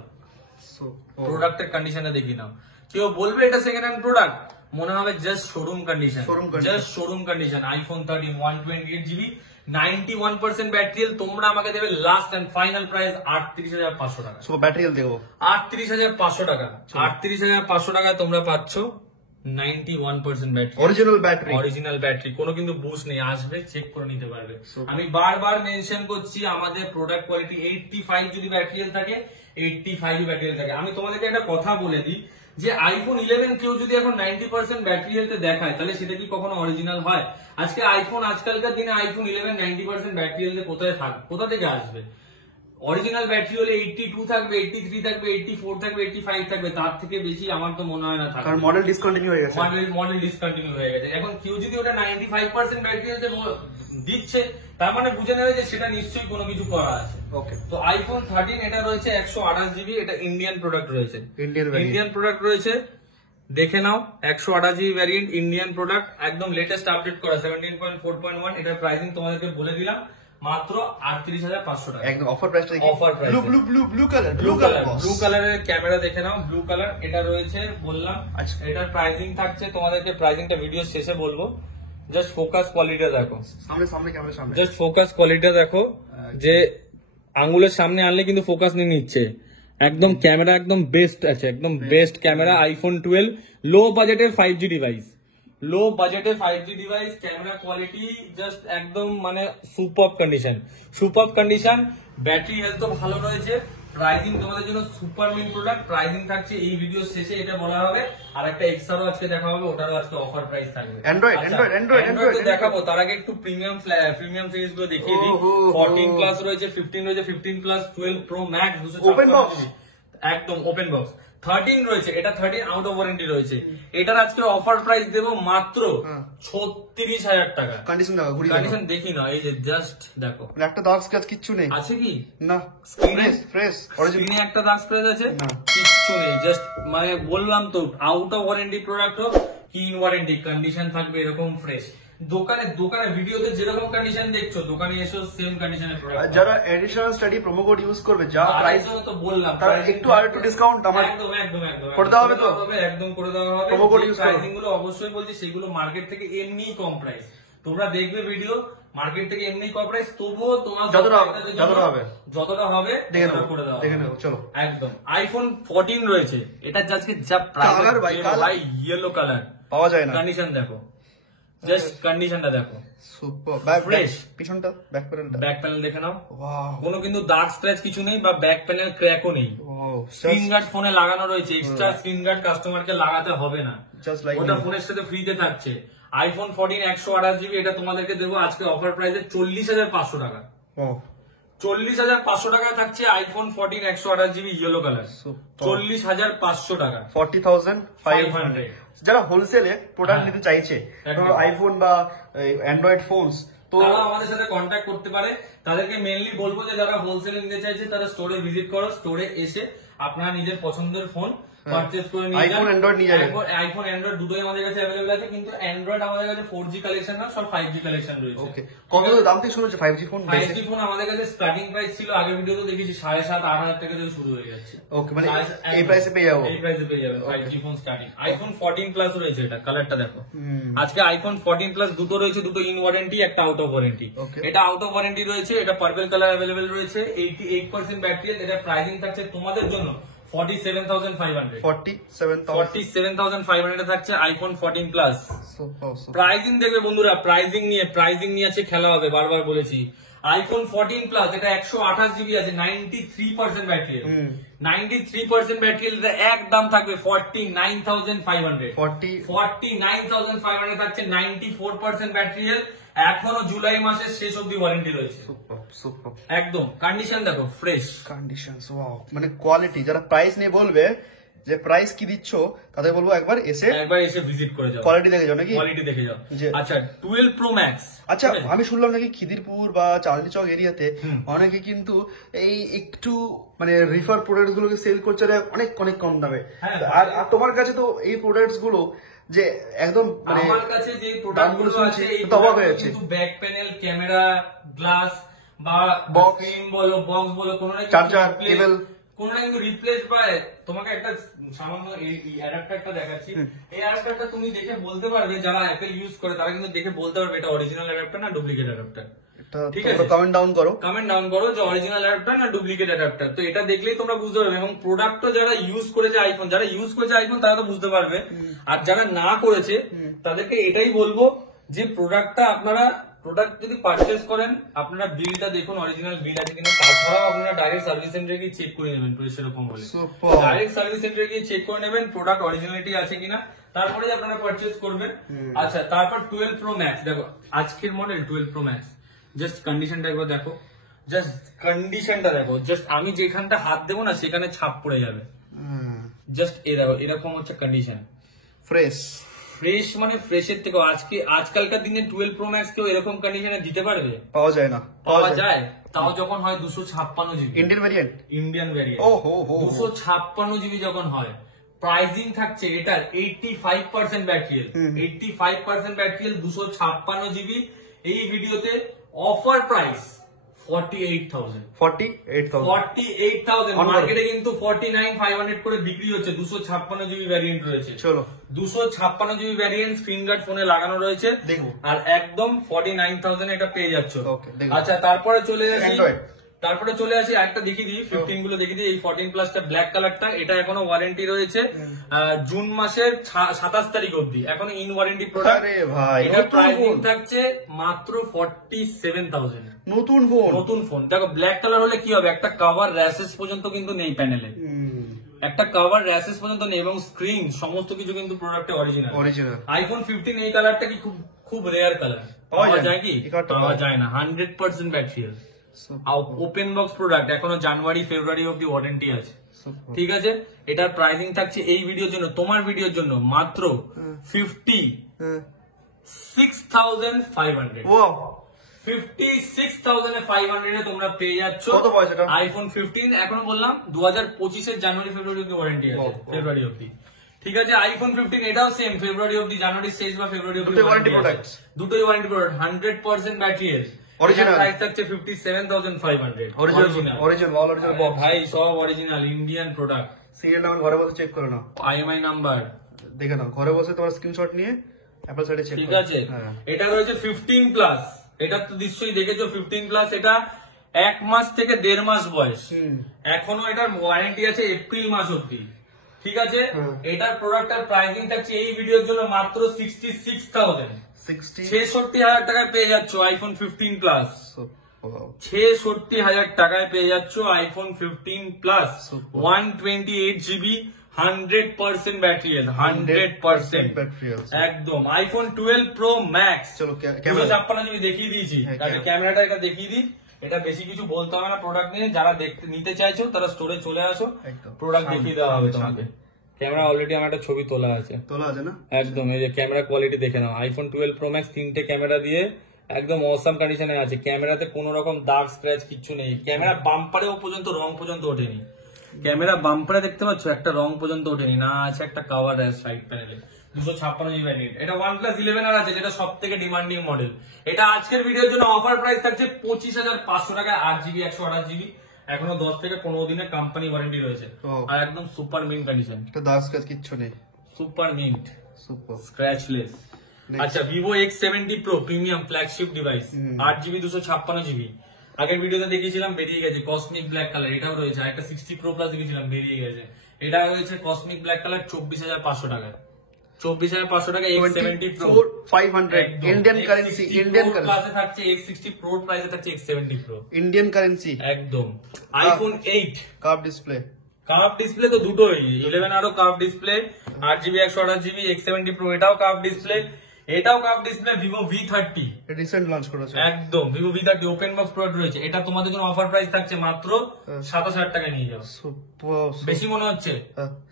প্রোডাক্টের কন্ডিশনটা দেখিয়ে নাও। কেউ বলবে এটা সেকেন্ড হ্যান্ড প্রোডাক্ট, মনে হবে just showroom condition, just showroom condition. IPhone 13 128 GB 91% battery health. তোমরা আমাকে দেবে লাস্ট এন্ড ফাইনাল প্রাইস 38,500 টাকা। ব্যাটারি হেলথ দেবো 38,500 টাকা। 38,500 টাকায় তোমরা পাচ্ছ 91% ব্যাটারি, অরিজিনাল ব্যাটারি, কোনো কিন্তু বুস্ট নেই, আসবে চেক করে নিতে পারবে। আমি বারবার মেনশন করছি আমাদের প্রোডাক্ট কোয়ালিটি 85 যদি ব্যাটারি হেলথ থাকে, 85 ব্যাটারি হেলথ থাকে। আমি তোমাদেরকে একটা কথা বলে দিই, যে আইফোন 11 কেউ যদি এখন 90% ব্যাটারি হেলথে দেখায়, তাহলে সেটা কি কখনো অরিজিনাল হয়? আজকে আইফোন, আজকালকার দিনে আইফোন 11 90% ব্যাটারি হেলথে কোথা থেকে আসবে? অরিজিনাল ব্যাটারি হলে 82 থাকবে, 83 থাকবে, 84 থাকবে, 85 থাকবে, তার থেকে বেশি আমার তো মনে হয় না থাকবে, কারণ মডেল ডিসকন্টিনিউ হয়ে গেছে। এখন কেউ যদি ওটা 95% ব্যাটারি হেলথে দিচ্ছে, তার মানে বুঝে নেবে যে সেটা নিশ্চয়ই কোনো কিছু করা আছে। ওকে, তো আইফোন 13 এটা রয়েছে 128 জিবি, এটা ইন্ডিয়ান প্রোডাক্ট রয়েছে, ইন্ডিয়ান প্রোডাক্ট রয়েছে, দেখে নাও। 128 জিবি ভ্যারিয়েন্ট, ইন্ডিয়ান প্রোডাক্ট, একদম লেটেস্ট আপডেট করা 17.4.1। এটার প্রাইসিং তোমাদেরকে বলে দিলাম মাত্র 38,500 টাকা, একদম offer price. Offer price blue কালারের ক্যামেরা দেখে নাও, ব্লু কালার এটা রয়েছে, বললাম। এটার প্রাইসিং থাকছে, তোমাদেরকে প্রাইসিংটা ভিডিও শেষে বলবো। জাস্ট ফোকাস কোয়ালিটিটা দেখো, সামনে ক্যামেরা সামনে, জাস্ট ফোকাস কোয়ালিটিটা দেখো, যে আঙ্গুলের সামনে আনলে কিন্তু ফোকাস নিয়ে নিচ্ছে। একদম ক্যামেরা একদম বেস্ট আছে, একদম বেস্ট ক্যামেরা। আইফোন 12 লো বাজেটের 5G ডিভাইস, লো বাজেটের 5G device, camera quality just একদম মানে সুপার কন্ডিশন। ব্যাটারি হেলথ ভালো রয়েছে, প্রাইসিং তোমাদের জন্য সুপার মিন প্রোডাক্ট, প্রাইসিং থাকছে এই ভিডিও শেষে এটা বলা হবে, আর একটা এক্সট্রাও আজকে দেখা হবে, ওটারও আজকে অফার প্রাইস থাকবে। অ্যান্ড্রয়েড তো দেখাবো, তার আগে একটু প্রিমিয়াম সিরিজ গুলো দেখিয়ে দিই। 14 প্লাস রয়েছে, 15 রয়েছে, 15 প্লাস, 12 প্রো ম্যাক্স 256 একদম ওপেন বক্স। 13 রয়েছে, এটা 13 আউট অফ ওয়ারেন্টি রয়েছে। এটার আজকে অফার প্রাইস দেবো মাত্র 36,000 টাকা। কন্ডিশন দেখি না, এই যে জাস্ট দেখো, একটা দাগ স্ক্র্যাচ কিচ্ছু নেই, আছে কি না ফ্রেশ স্ক্রিনে একটা দাগ স্ক্র্যাচ আছে, কিচ্ছু নেই, জাস্ট মানে বললাম তো আউট অফ ওয়ারেন্টি প্রোডাক্ট হোক কি ইন ওয়ারেন্টি, কন্ডিশন থাকবে এরকম ফ্রেশ। দোকানে ভিডিওতে যেরকম কন্ডিশন দেখছো, দোকানে এসেও সেম কন্ডিশনের প্রোডাক্ট। যারা additional study promo code use করবে, যা প্রাইস তো বললাম, তার একটু আর একটু ডিসকাউন্ট আমার একদম করে দেওয়া হবে তো, একদম করে দেওয়া হবে। প্রোমো কোড ইউজ করো। প্রাইসিং গুলো অবশ্যই বলছি, সেগুলো মার্কেট থেকে এমনিই কম প্রাইস। তোমরা দেখবে ভিডিও, মার্কেট থেকে এমনি কম প্রাইস, তবুও তোমার যতটা হবে করে দেওয়া হবে। চলো একদম। আইফোন 14 রয়েছে, এটা আজকে যা প্রাইস ভাই, ইয়েলো কালার পাওয়া যায় না। কন্ডিশন দেখো, জাস্ট কন্ডিশনটা দেখো, সুপার ফ্রেশ। পিছনটা ব্যাক প্যানেল দেখে নাও, ওয়াও, কোনো কিন্তু দাগ স্ক্র্যাচ কিছু নেই, বা ব্যাক প্যানেল ক্র্যাকও নেই। স্ক্রিন গার্ড ফোনে লাগানো রয়েছে, এক্সট্রা স্ক্রিন গার্ড কাস্টমারকে লাগাতে হবে না, ওটা ফোনের সাথে ফ্রিতে থাকছে। আইফোন 14 128GB, এটা তোমাদেরকে দেবো আজকে অফার প্রাইসে 40,500 টাকা। 40,500 টাকা থাকছে আইফোন 14 128GB ইয়েলো কালার, 40,500 টাকা, 40,500। যারা হোলসেলে প্রোডাক্ট নিতে চাইছে, আইফোন বা অ্যান্ড্রয়েড ফোনস, তো তারা আমাদের সাথে কন্ট্যাক্ট করতে পারে। তাদেরকে মেইনলি বলবো যে যারা হোলসেলে নিতে চাইছে তারা স্টোরে ভিজিট করো, স্টোরে এসে আপনারা নিজের পছন্দের ফোন পারচেজ করে নিয়ে যান। আইফোন অ্যান্ড্রয়েড নিয়ে যাবেন, আইফোন অ্যান্ড্রয়েড দুটোই আমাদের কাছে अवेलेबल আছে, কিন্তু অ্যান্ড্রয়েড আমাদের কাছে 4G কালেকশন না, সব 5G কালেকশন রয়েছে। ওকে, কত দাম থেকে শুরু হচ্ছে 5G ফোন? 5G ফোন আমাদের কাছে স্টার্টিং প্রাইস ছিল, আগের ভিডিওতে দেখেছি 7,500-8,000 টাকা থেকে শুরু হয়ে যাচ্ছে। ওকে, মানে এই প্রাইসে পেয়ে যাবো, এই প্রাইসে পেয়ে যাবেন 5G phone starting. IPhone 14 plus রয়েছে, এটা কালারটা দেখো। আজকে আইফোন 14 প্লাস দুটো রয়েছে, দুটো ইন ওয়ারেন্টি, একটা আউট অফ ওয়ারেন্টি। এটা আউট অফ ওয়ারেন্টি রয়েছে, এটা পার্পল কালার अवेलेबल রয়েছে, 88% ব্যাটারি। এটা প্রাইসিং থাকছে তোমাদের জন্য 47,500। 47,500 থাকছে আইফোন 14 প্লাস। প্রাইসিং দেখবে বন্ধুরা, প্রাইসিং নিয়ে আছে খেলা হবে, বারবার বলেছি। আইফোন 14 প্লাস, এটা 128GB আছে, 93% ব্যাটারি, 93% ব্যাটারি। এটা এক দাম থাকবে 49,500। 49,500 থাকছে, 94% ব্যাটারি। এখনো জুলাই মাসের শেষ অব্দি ওয়ারেন্টি রয়েছে। একদম কন্ডিশন দেখো, ফ্রেশ কন্ডিশন। ওয়াও, মানে কোয়ালিটি। যারা প্রাইস নিয়ে বলবে যে প্রাইস কি দিচ্ছ, তাদের বলবো একবার এসে ভিজিট করে যাও, কোয়ালিটি দেখে যাও, নাকি কোয়ালিটি দেখে যাও। আচ্ছা 12 প্রো ম্যাক্স। আচ্ছা, আমি শুনলাম নাকি খিদিরপুর বা চাঁদনি চক এরিয়াতে অনেকে কিন্তু এই একটু মানে রিফার প্রোডাক্টস গুলোকে সেল করছে অনেক অনেক কম দামে। আর তোমার কাছে তো এই প্রোডাক্টস গুলো যে একদম মানে আমার কাছে যে প্রোডাক্ট গুলো আছে, এই কিন্তু ব্যাক প্যানেল, ক্যামেরা, গ্লাস বা স্ক্রিন বলো, বক্স বলো, কোনো না চার্জার, কেবল, কোনো না কিন্তু রিপ্লেস বা তোমাকে একটা সামান্য এই অ্যাডাপ্টারটা দেখাচ্ছি। এই অ্যাডাপ্টারটা তুমি দেখে বলতে পারবে, যারা অ্যাপেল ইউজ করে তারা কিন্তু দেখে বলতে পারবে এটা অরিজিনাল অ্যাডাপ্টার না ডুপ্লিকেট অ্যাডাপ্টার। ঠিক আছে, কমেন্ট ডাউন করো যে অরিজিনাল অ্যাডাপ্টার না ডুপ্লিকেট অ্যাডাপ্টার। তো এটা দেখলেই তোমরা বুঝতে পারবে, এবং প্রোডাক্টও যারা ইউজ করেছে আইফোন, তারা তো বুঝতে পারবে। আর যারা না করেছে তাদেরকে এটাই বলবো যে প্রোডাক্ট যদি পারচেজ করেন, আপনারা বিলটা দেখুন অরিজিনাল বিল আছে কিনা। তাছাড়াও আপনারা ডাইরেক্ট সার্ভিস সেন্টারে গিয়ে চেক করে নেবেন, সেরকম হলে ডাইরেক্ট সার্ভিস সেন্টারে গিয়ে চেক করে নেবেন প্রোডাক্ট অরিজিনালিটি আছে কিনা, তারপরে আপনারা পারচেজ করবেন। আচ্ছা, তারপর 12 প্রো ম্যাক্স দেখো, আজকের মডেল 12 প্রো ম্যাক্স। জাস্ট কন্ডিশনটা একবার দেখো, জাস্ট আমি যেখানটা হাত দেবো না সেখানে ছাপ পড়ে যাবে। জাস্ট এরকম হচ্ছে কন্ডিশন, ফ্রেশ মানে ফ্রেশের থেকে। আজকালকার দিনে 12 প্রো ম্যাক্স কেউ এরকম কন্ডিশনে দিতে পারবে? পাওয়া যায় না, পাওয়া যায়, তাও যখন হয় 256GB ইন্ডিয়ান ভ্যারিয়েন্ট। 256GB যখন হয়, প্রাইসিং থাকছে এটার 85% ব্যাটারি, 85% ব্যাটারি, 256GB। এই ভিডিওতে অফার প্রাইস 48,000। মার্কেটে কিন্তু 49,500 করে বিক্রি হচ্ছে। 256GB ভ্যারিয়েন্ট রয়েছে, 256GB ভ্যারিয়েন্ট, স্ক্রিন গার্ড ফোনে লাগানো রয়েছে, আর একদম 49,000 এটা পেয়ে যাচ্ছ। আচ্ছা, তারপরে চলে যাচ্ছি তারপরে চলে আসি একটা দেখিয়ে দিই, 15 গুলো দেখিয়ে দিই। এই 14 প্লাসটা ব্ল্যাক কালারটা, এটা এখনো ওয়ারেন্টি রয়েছে জুন মাসের 27 তারিখ অবধি, এখনো ইন ওয়ারেন্টি প্রোডাক্ট। আরে ভাই, এটা নতুন প্রাইসিং ফোন। থাকছে মাত্র 47,000। নতুন ফোন। নতুন ফোন। দেখো ব্ল্যাক কালার হলে কি হবে, একটা কভার র্যাশেস পর্যন্ত কিন্তু নেই প্যানেলে, একটা কভার র্যাশেস পর্যন্ত নেই, এবং স্ক্রিন সমস্ত কিছু কিন্তু প্রোডাক্টে অরিজিনাল। আইফোন 15 এই কালারটা কি খুব খুব রেয়ার কালার, পাওয়া যায় কি? পাওয়া যায় না। 100% ব্যাটারি, ওপেন বক্স প্রোডাক্ট, এখনো জানুয়ারি ফেব্রুয়ারি অব্দি ওয়ারেন্টি আছে। ঠিক আছে, এটার প্রাইসিং থাকছে এই ভিডিওর জন্য, তোমার ভিডিওর জন্য মাত্র 56,500। 56,500 এ তোমরা পেয়ে যাচ্ছ আইফোন 15। এখন বললাম 2025 জানুয়ারি ফেব্রুয়ারি অব্দি ওয়ারেন্টি আছে, ফেব্রুয়ারি অব্দি। ঠিক আছে, আইফোন 15 এটাও সেম, ফেব্রুয়ারি অব্দি, জানুয়ারি শেষ বা ফেব্রুয়ারি অব্দি ওয়ারেন্টি প্রোডাক্ট, দুটোই warranty product, 100% battery. Original price থাকছে 57,500। অরিজিনাল ভাই, সব original Indian product. Serial number ঘরে বসে চেক করে নাও, আইএমআই নাম্বার দেখে নাও, ঘরে বসে তোমার স্ক্রিনশট নিয়ে অ্যাপল সাইটে চেক করো। ঠিক আছে, এটা রয়েছে 15 প্লাস, এটা তো নিশ্চয়ই দেখেছো 15 প্লাস। এটা 1 মাস থেকে 1.5 মাস বয়স, এখনো এটার ওয়ারেন্টি আছে এপ্রিল মাস অব্দি। ঠিক আছে, এটার প্রোডাক্টের প্রাইসিং থাকছে এই ভিডিওর জন্য মাত্র 66,000। 66,000 টাকায় পেয়ে যাচ্ছ আইফোন 15 প্লাস। 66,000 টাকায় পেয়ে যাচ্ছ আইফোন 15 প্লাস, 128 জিবি, 100% ব্যাটারি, 100% একদম। আইফোন 12 প্রো ম্যাক্স 256 জিবি দেখিয়ে দিয়েছি, ক্যামেরাটা এটা দেখিয়ে দিই। এটা বেশি কিছু বলতে হবে না প্রোডাক্ট নিয়ে, যারা নিতে চাইছো তারা স্টোরে চলে আসো, প্রোডাক্ট দেখিয়ে দেওয়া হবে তোমাকে। ক্যামেরা অলরেডি আমার একটা ছবি তোলা আছে না, একদম। এই যে ক্যামেরা কোয়ালিটি দেখে নাও, আইফোন 12 প্রো ম্যাক্স 3টে ক্যামেরা দিয়ে একদম অসাম কন্ডিশনে আছে। ক্যামেরাতে কোনো রকম দাগ স্ক্র্যাচ কিচ্ছু নেই, ক্যামেরা বাম্পারেও পর্যন্ত রং পর্যন্ত ওঠেনি, ক্যামেরা বাম্পারে দেখতে পাচ্ছ একটা রং পর্যন্ত ওঠেনি, না আছে একটা কভার সাইড প্যানেলে। 256 জিবি ভ্যারিয়েন্ট, এটা OnePlus 11 আর আছে, যেটা সব থেকে ডিমান্ডিং মডেল। এটা আজকের ভিডিওর জন্য অফার প্রাইস থাকছে 25,500 টাকায়, 8 জিবি 128 জিবি। এখনো 10 থেকে 15 দিনের কোম্পানি ওয়ারেন্টি রয়েছে, আর একদম সুপার মিন্ট কন্ডিশন, দাগ স্ক্র্যাচ কিচ্ছু নেই, সুপার মিন্ট, সুপার স্ক্র্যাচলেস। আচ্ছা, Vivo X70 Pro premium flagship device, 8 GB 256 GB. আগের ভিডিওতে দেখিয়েছিলাম, বেরিয়ে গেছে কসমিক ব্ল্যাক কালার, এটাও রয়েছে। একটা 60 Pro Plus দেখিয়েছিলাম, বেরিয়ে গেছে। এটা রয়েছে কসমিক ব্ল্যাক কালার 24,500 টাকায়, 24,500 টাকা। X70 Pro 500 Indian currency, Indian প্লাসে থাকছে X60 Pro প্রাইসে থাকছে X70 Pro ইন্ডিয়ান কারেন্সি একদম। IPhone 8 curve display, curve display তো দুটোই, 11 আরো curve display, 8 GB 128 GB. X70 Pro এটাও কার্ভ ডিসপ্লে, এটাও curve display. Vivo V30 recent launch করেছে, একদম। Vivo V30 open box product রয়েছে, এটা তোমাদের জন্য অফার প্রাইস থাকছে মাত্র 27,000 টাকায় নিয়ে যাও। বেশি মনে হচ্ছে?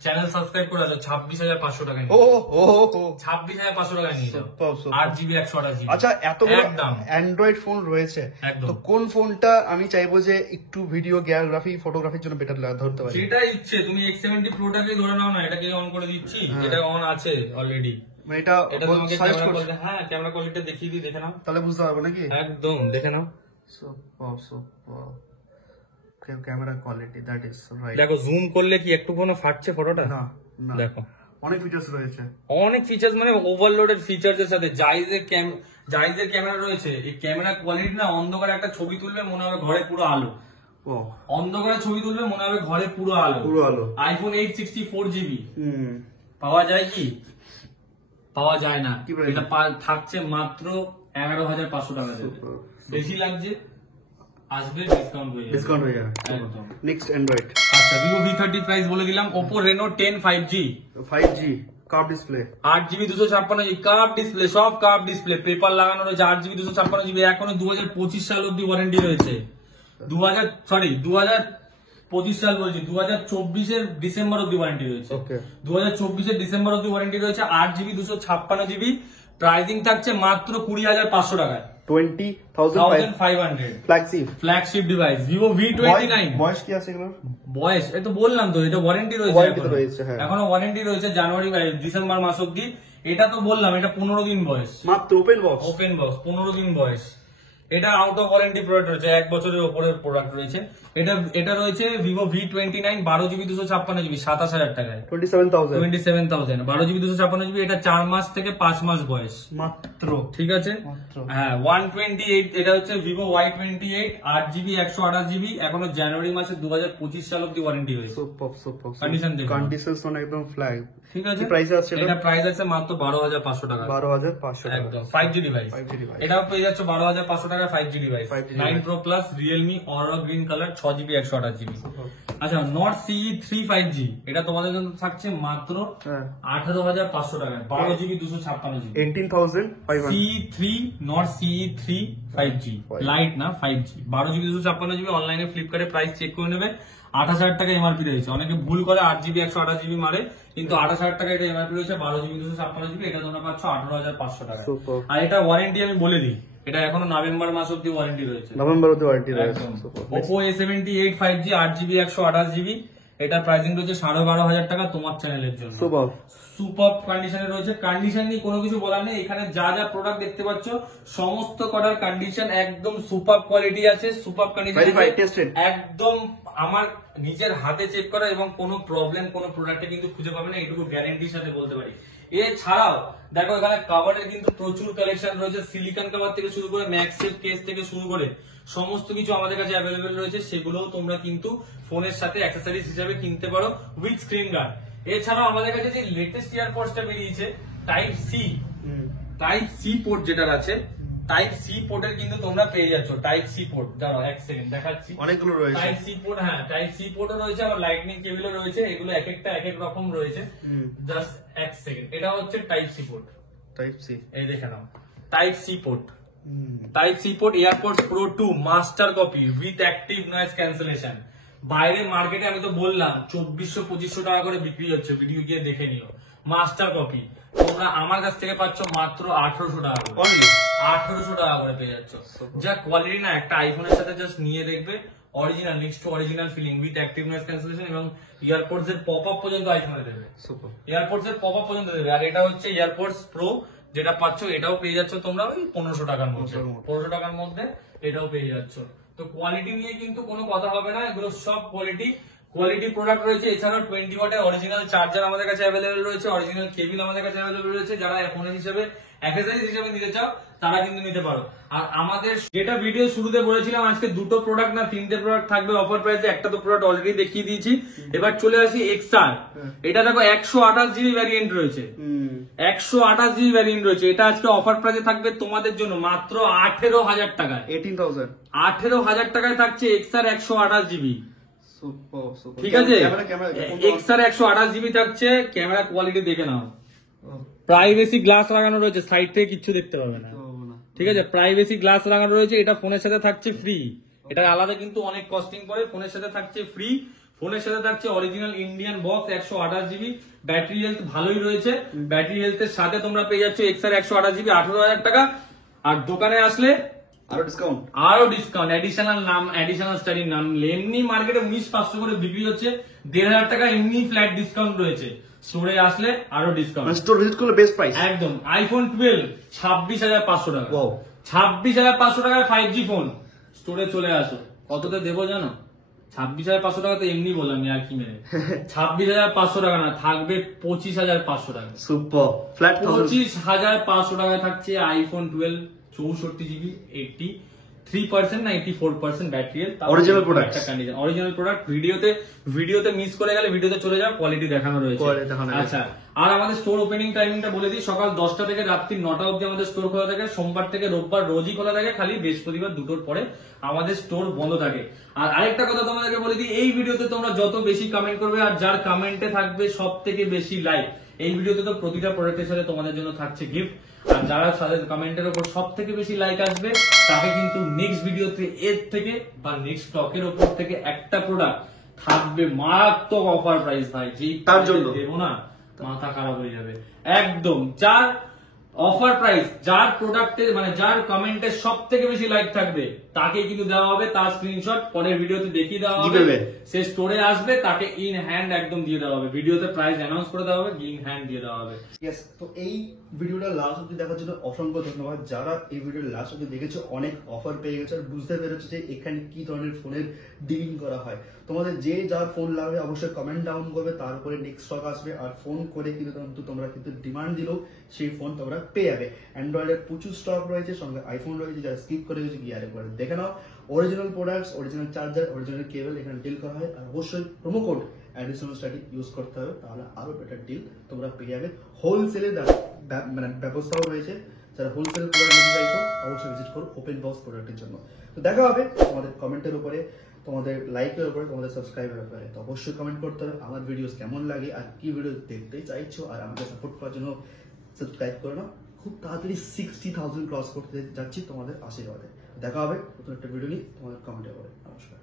চ্যানেল সাবস্ক্রাইব করে আসো, 26,500 টাকায় নিয়ে যাও। 26,500 টাকায় নিয়ে যাও, 8 জিবি 128 জিবি। আচ্ছা, এত অ্যান্ড্রয়েড ফোন রয়েছে, তো কোন ফোনটা আমি চাইবো যে একটু ভিডিওগ্রাফি ফটোগ্রাফির জন্য বেটার ধরতে পারি? যেটা ইচ্ছে তুমি X70 Pro টাকে ধরে নাও না, এটাকে অন করে দিচ্ছি, এটা অন আছে অলরেডি। এটা তোমাকে ক্যামেরা কোয়ালিটি দেখিয়ে দিই, দেখে নাও, তাহলে বুঝতে পারবো নাকি? একদম দেখে নাও, camera quality, that is right. দেখো জুম করলে কি একটু কোনো ফাটছে ফটোটা? না, দেখো অনেক ফিচার্স রয়েছে, অনেক ফিচার্স, মানে ওভারলোডেড ফিচার্স এর সাথে জাইজের ক্যামেরা রয়েছে। এই ক্যামেরা কোয়ালিটি না, অন্ধকারে একটা ছবি তুলবে মনে হবে ঘরে পুরো আলো, অন্ধকারে ছবি তুলবে মনে হবে ঘরে পুরো আলো। আইফোন 8 64 জিবি পাওয়া যায় কি? পাওয়া যায় না। এটা থাকছে মাত্র 11,500 টাকা। বেশি লাগছে, আসবে ডিসকাউন্ট হয়ে যাবে একদম। নেক্সট অ্যান্ড্রয়েড, আচ্ছা Vivo V30 প্রাইস বলে দিলাম। Oppo Reno 10 5G curve display, 8 GB 256 GB, curve display, সব কার্ভ ডিসপ্লে, পেপার লাগানো রয়েছে, 8 জিবি 256 জিবি। এখনো 2025 সাল অব্দি ওয়ারেন্টি রয়েছে। 2025 সাল বলছি, 2024 ডিসেম্বর অব্দি ওয়ারেন্টি রয়েছে। 2024 ডিসেম্বর অব্দি ওয়ারেন্টি রয়েছে। 8 জিবি 256 জিবি, প্রাইসিং থাকছে মাত্র 20,500 টাকায়, 20,500 ফ্ল্যাগশিপ ডিভাইস। Vivo V29 বয়স কি আছে এগুলোর? বয়স এই তো বললাম তো, এটা ওয়ারেন্টি রয়েছে, এখনো ওয়ারেন্টি রয়েছে জানুয়ারি ডিসেম্বর মাস অব্দি। এটা তো বললাম, এটা 15 দিন বয়স, মাত্র ওপেন বক্স 15 দিন বয়স। এটা আউট অফ ওয়ারেন্টি প্রোডাক্ট রয়েছে, 1 বছরের উপরের প্রোডাক্ট রয়েছে। এটা রয়েছে ভিভো V29 12GB 256GB 27,000 টাকায়, 27,000 27,000 12GB 256GB। এটা 4 মাস থেকে 5 মাস বয়স মাত্র। ঠিক আছে। মাত্র। হ্যাঁ 128, এটা হচ্ছে ভিভো Y28 8GB 128GB। এখনো জানুয়ারি মাসে 2025 সাল অব্দি ওয়ারেন্টি হয়েছে। সুপার সুপার Condition দেখো। কন্ডিশনস মানে একদম ফ্ল্যাগ। ঠিক আছে। কি প্রাইস আছে এটা প্রাইস আছে মাত্র 12,500 টাকা, 12,500 টাকা একদম 5G ডিভাইস। 5G device। এটাও পেয়ে যাচ্ছে 12,500 টাকা 5G device. 5G 9 Pro Plus Realme Aura green colour 6GB 128GB। আচ্ছা নট CE 3 5G, এটা তোমাদের জন্য থাকছে মাত্র 18,500 টাকায় 12GB 256GB। 18,500 CE3 not CE3 5G light না 5G 12GB 256GB। অনলাইনে ফ্লিপকার্টে প্রাইস চেক করে নেবে, 28,000 টাকা এমআরপি রয়েছে। অনেকে ভুল করে 8GB 128GB মারে, কিন্তু 28,000 টাকা এটা এমআরপি রয়েছে 12GB 256GB। এটা তোমরা পাচ্ছ 18,500 টাকা। Super। আর এটা ওয়ারেন্টি আমি বলে দিই, এটা এখনো নভেম্বর মাস অব্দি ওয়ারেন্টি রয়েছে। নভেম্বর অব্দি ওয়ারেন্টি রয়েছে। একদম। Oppo A78 5G 8GB 128GB, এটা প্রাইসিং রয়েছে 12,500 টাকা তোমার চ্যানেলের জন্য। সুপার সুপার কন্ডিশনে রয়েছে, কন্ডিশন নিয়ে কোনো কিছু বলার নেই। এখানে যা যা প্রোডাক্ট দেখতে পাচ্ছ সমস্ত কটার কন্ডিশন একদম সুপার কোয়ালিটি আছে, সুপার কন্ডিশন Verified, tested। একদম আমার নিজের হাতে চেক করা, এবং কোনো প্রবলেম কোনো প্রোডাক্টে কিন্তু খুঁজে পাবে না, এটুকু গ্যারান্টির সাথে বলতে পারি। এছাড়াও দেখো এখানে কাভারের কিন্তু প্রচুর কালেকশন রয়েছে, সিলিকন কাভার থেকে শুরু করে ম্যাক্সেফ কেস থেকে শুরু করে সমস্ত কিছু আমাদের কাছে অ্যাভেলেবেল রয়েছে। সেগুলোও তোমরা কিন্তু ফোনের সাথে অ্যাক্সেসরিজ হিসেবে কিনতে পারো উইথ স্ক্রিন গার্ড। এছাড়াও আমাদের কাছে যে লেটেস্ট ইয়ারপডসটা বেরিয়েছে টাইপ সি পোর্ট যেটা আছে, টাইপ সি পোর্টের কিন্তু তোমরা পেয়ে যাচ্ছ। টাইপ সি পোর্ট দাঁড়াও এক সেকেন্ড দেখাচ্ছি। অনেকগুলো রয়েছে। টাইপ সি পোর্ট, হ্যাঁ টাইপ সি পোর্টও রয়েছে, আবার লাইটনিং কেবলও রয়েছে। এগুলো এক একটা এক এক রকম রয়েছে। জাস্ট এক সেকেন্ড, এটা হচ্ছে type C port, type C এই দেখে নাও type C port. Type C port AirPods pro 2 master copy with active noise cancellation. বাইরে মার্কেটে আমি তো বললাম 2400-2500 টাকা করে বিক্রি হচ্ছে, ভিডিও গিয়ে দেখে নিও। মাস্টার কপি তোমরা আমার কাছ থেকে পাচ্ছ মাত্র 1800 টাকা করে, অনলি 1800 টাকা করে পেয়ে যাচ্ছ। যা কোয়ালিটি না, একটা আইফোনের সাথে জাস্ট নিয়ে দেখবে original, next to original feeling with active noise cancellation, এবং ইয়ারপডস এর পপ আপ পর্যন্ত আইফোনে দেবে। সুপার। এয়ারপোর্টস এর পপ আপ পর্যন্ত দেবে। আর এটা হচ্ছে এয়ারপোর্টস প্রো যেটা পাচ্ছ, এটাও পেয়ে যাচ্ছ তোমরা ওই 1500 টাকার মধ্যে। 1500 টাকার মধ্যে এটাও পেয়ে যাচ্ছ। তো কোয়ালিটি নিয়ে কিন্তু কোনো কথা হবে না, এগুলো সব কোয়ালিটি প্রোডাক্ট রয়েছে। এছাড়াও 20 ওয়াটের অরিজিনাল চার্জার আমাদের কাছে অ্যাভেলেবেল রয়েছে, অরিজিনাল কেবিল আমাদের কাছে অ্যাভেলেবেল রয়েছে। যারা ফোনের হিসেবে অ্যাক্সেসরিজ হিসেবে নিতে চাও তারা কিন্তু নিতে পারো। আর আমাদের যেটা ভিডিও শুরুতে বলেছিলাম আজকে দুটো প্রোডাক্ট না 3টে প্রোডাক্ট থাকবে অফার প্রাইসে। একটা তো প্রোডাক্ট অলরেডি দেখিয়ে দিয়েছি। এবার চলে আসি XR। এটা দেখো 128GB ভ্যারিয়েন্ট রয়েছে, 128GB ভ্যারিয়েন্ট রয়েছে। এটা আজকে অফার প্রাইসে থাকবে তোমাদের জন্য মাত্র 18,000 টাকায়। 18,000 18,000 টাকায় থাকছে XR 128GB। Super super. ঠিক আছে, ক্যামেরা XR 128GB থাকছে। ক্যামেরা কোয়ালিটি দেখে নাও, প্রাইভেসি গ্লাস লাগানো রয়েছে, সাইড থেকে কিচ্ছু দেখতে পাবে না। ঠিক আছে, প্রাইভেসি গ্লাস লাগানো রয়েছে। এটা ফোনের সাথে থাকছে ফ্রি, এটা আলাদা কিন্তু অনেক কস্টিং করে। ফোনের সাথে থাকছে ফ্রি, ফোনের সাথে থাকছে original Indian box 128GB। Battery health ভালোই রয়েছে, ব্যাটারি হেলথের সাথে তোমরা পেয়ে যাচ্ছ XR 128GB 18,000 টাকা। আর দোকানে আসলে আরো ডিসকাউন্ট অ্যাডিশনাল স্টাডির নাম। এমনি মার্কেটে 19,500 করে বিক্রি হচ্ছে, 1,500 টাকা এমনি ফ্ল্যাট ডিসকাউন্ট রয়েছে। স্টোরে আসলে আরো ডিসকাউন্ট, স্টোর ভিজিট করলে বেস্ট প্রাইস একদম। আইফোন 12 26,500 টাকা, Wow। 26,500 টাকায় 5G ফোন। স্টোরে চলে আসো। কততে দেবো জানো? 26,500 টাকা তো এমনি বললাম আর কি মেরে। 26,500 টাকা না, থাকবে 25,500 টাকা। সুপার ফ্ল্যাট 25,500 টাকায় থাকছে আইফোন 12 64GB 83% না 84% battery health. Original product। Original product. ভিডিওতে মিস করে গেলে ভিডিওতে চলে যাও, কোয়ালিটি দেখানো রয়েছে। আচ্ছা, আর আমাদের স্টোর ওপেনিং টাইমিংটা বলে দিই। সকাল 10টা থেকে রাত্রি 9টা অবধি আমাদের স্টোর খোলা থাকে। সোমবার থেকে রোববার রোজই খোলা থাকে, খালি বৃহস্পতিবার 2টোর পরে আমাদের স্টোর বন্ধ থাকে। আর আরেকটা কথা তোমাদেরকে বলে দিই, এই ভিডিওতে তোমরা যত বেশি কমেন্ট করবে আর যার কমেন্টে থাকবে সব থেকে বেশি লাইক, এই ভিডিওতে তো প্রতিটা প্রোডাক্টের সাথে তোমাদের জন্য থাকছে গিফট। আর যারা সাথে কমেন্টের উপর সব থেকে বেশি লাইক আসবে তাকে কিন্তু নেক্সট ভিডিওতে এর থেকে বা নেক্সট স্টকের উপর থেকে একটা প্রোডাক্ট থাকবে মারাত্মক অফার প্রাইস ভাই, যেই তার জন্য দেবো না মাথা খারাপ হয়ে যাবে একদম। যার অফার প্রাইস, যার প্রোডাক্টে মানে যার কমেন্টে সব থেকে বেশি লাইক থাকবে তাকে কিন্তু দেওয়া হবে, তার স্ক্রিনশট পরের ভিডিওতে দেখিয়ে দেওয়া হবে, Giveaway। সে স্টোরে আসবে, তাকে ইন হ্যান্ড একদম দিয়ে দেওয়া হবে, ভিডিওতে প্রাইস অ্যানাউন্স করে দেওয়া হবে, ইন হ্যান্ড দিয়ে দেওয়া হবে। ইয়েস, তো এই ভিডিওটা লাস্ট অব্দি দেখার জন্য অসংখ্য ধন্যবাদ। যারা এই ভিডিওর লাস্ট অব্দি দেখেছো অনেক অফার পেয়ে গেছো আর বুঝতে পেরেছো যে এখানে কি ধরনের ফোনের ডিলিং করা হয়। তোমাদের যে যার ফোন লাগবে অবশ্যই কমেন্ট ডাউন করবে, তারপরে নেক্সট স্টক আসবে আর ফোন করে কিন্তু তোমরা কিন্তু ডিমান্ড দিলেও সেই ফোন তোমরা পেয়ে যাবে। অ্যান্ড্রয়েডের প্রচুর স্টক রয়েছে, সঙ্গে আইফোন রয়েছে, যারা স্কিপ করে গেছে গিয়ে আরেকবার দেখে নাও। Original products, original charger, original cable এখানে ডিল করা হয়। আর অবশ্যই প্রোমো কোড অ্যাডিশনাল স্টাডি ইউজ করতে হবে, তাহলে আরো বেটার ডিল তোমরা পেয়ে যাবে। হোলসেলের মানে ব্যবস্থাও রয়েছে, যারা হোলসেল প্রোডাক্ট নিতে চাইছো অবশ্যই ভিজিট করো ওপেন বক্স প্রোডাক্টের জন্য। তো দেখা হবে তোমাদের কমেন্টের উপরে, তোমাদের লাইকের উপরে, তোমাদের সাবস্ক্রাইবের উপরে। তো অবশ্যই কমেন্ট করতে হবে আমার ভিডিওস কেমন লাগে আর কি ভিডিও দেখতে চাইছো, আর আমাকে সাপোর্ট করার জন্য সাবস্ক্রাইব করে নাও। খুব তাড়াতাড়ি 60,000 ক্রস করতে যাচ্ছি তোমাদের আশীর্বাদে। দেখা হবে নতুন একটা ভিডিও নিয়ে তোমাদের কমেন্টের উপরে। নমস্কার।